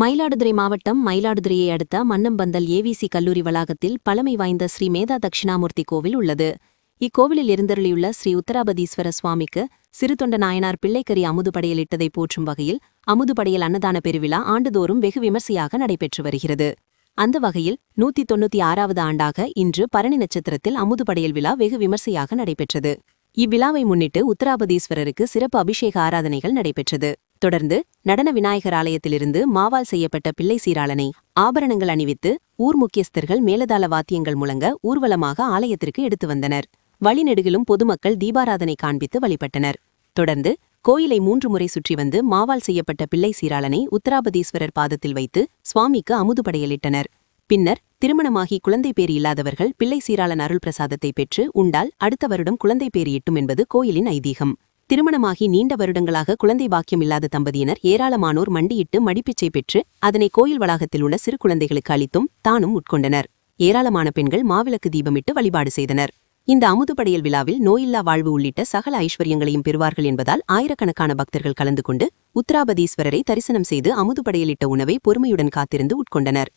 மயிலாடுதுறை மாவட்டம் மயிலாடுதுறையை அடுத்த மன்னம்பந்தல் ஏவிசி கல்லூரி வளாகத்தில் பழமை வாய்ந்த ஸ்ரீ மேதா தட்சிணாமூர்த்தி கோவில் உள்ளது. இக்கோவிலில் இருந்தருளியுள்ள ஸ்ரீ உத்தராபதீஸ்வர சுவாமிக்கு சிறுதொண்ட நாயனார் பிள்ளைக்கறி அமுதுபடையலிட்டதை போற்றும் வகையில் அமுதுபடையல் அன்னதான பெருவிழா ஆண்டுதோறும் வெகு விமர்சையாக நடைபெற்று வருகிறது. அந்த வகையில் 196வது ஆண்டாக இன்று பரணி நட்சத்திரத்தில் அமுதுபடையல் விழா வெகு விமர்சையாக நடைபெற்றது. இவ்விழாவை முன்னிட்டு உத்தராபதீஸ்வரருக்கு சிறப்பு அபிஷேக ஆராதனைகள் நடைபெற்றது. தொடர்ந்து நடன விநாயகர் ஆலயத்திலிருந்து மாவால் செய்யப்பட்ட பிள்ளை சீராளனை ஆபரணங்கள் அணிவித்து ஊர் முக்கியஸ்தர்கள் மேலதாள வாத்தியங்கள் முழங்க ஊர்வலமாக ஆலயத்திற்கு எடுத்து வந்தனர். வழிநெடுகிலும் பொதுமக்கள் தீபாராதனை காண்பித்து வழிபட்டனர். தொடர்ந்து கோயிலை 3 முறை சுற்றி வந்து மாவால் செய்யப்பட்ட பிள்ளை சீராளனை உத்தராபதீஸ்வரர் பாதத்தில் வைத்து சுவாமிக்கு அமுதுபடையலிட்டனர். பின்னர் திருமணமாகி குழந்தை பேறு இல்லாதவர்கள் பிள்ளை சீராளன் அருள் பிரசாதத்தை பெற்று உண்டால் அடுத்த வருடம் குழந்தை பேறு எட்டும் என்பது கோயிலின் ஐதீகம். திருமணமாகி நீண்ட வருடங்களாக குழந்தை பாக்கியம் இல்லாத தம்பதியினர் ஏராளமானோர் மண்டியிட்டு மடிப்பிச்சை பெற்று அதனை கோயில் வளாகத்தில் உள்ள சிறு குழந்தைகளுக்கு அளித்தும் தானும் உட்கொண்டனர். ஏராளமான பெண்கள் மாவிளக்கு தீபமிட்டு வழிபாடு செய்தனர். இந்த அமுதுபடையல் விழாவில் நோயில்லா வாழ்வு உள்ளிட்ட சகல ஐஸ்வர்யங்களையும் பெறுவார்கள் என்பதால் ஆயிரக்கணக்கான பக்தர்கள் கலந்து கொண்டு உத்தராபதீஸ்வரரை தரிசனம் செய்து அமுதுபடையலிட்ட உணவை பொறுமையுடன் காத்திருந்து உட்கொண்டனர்.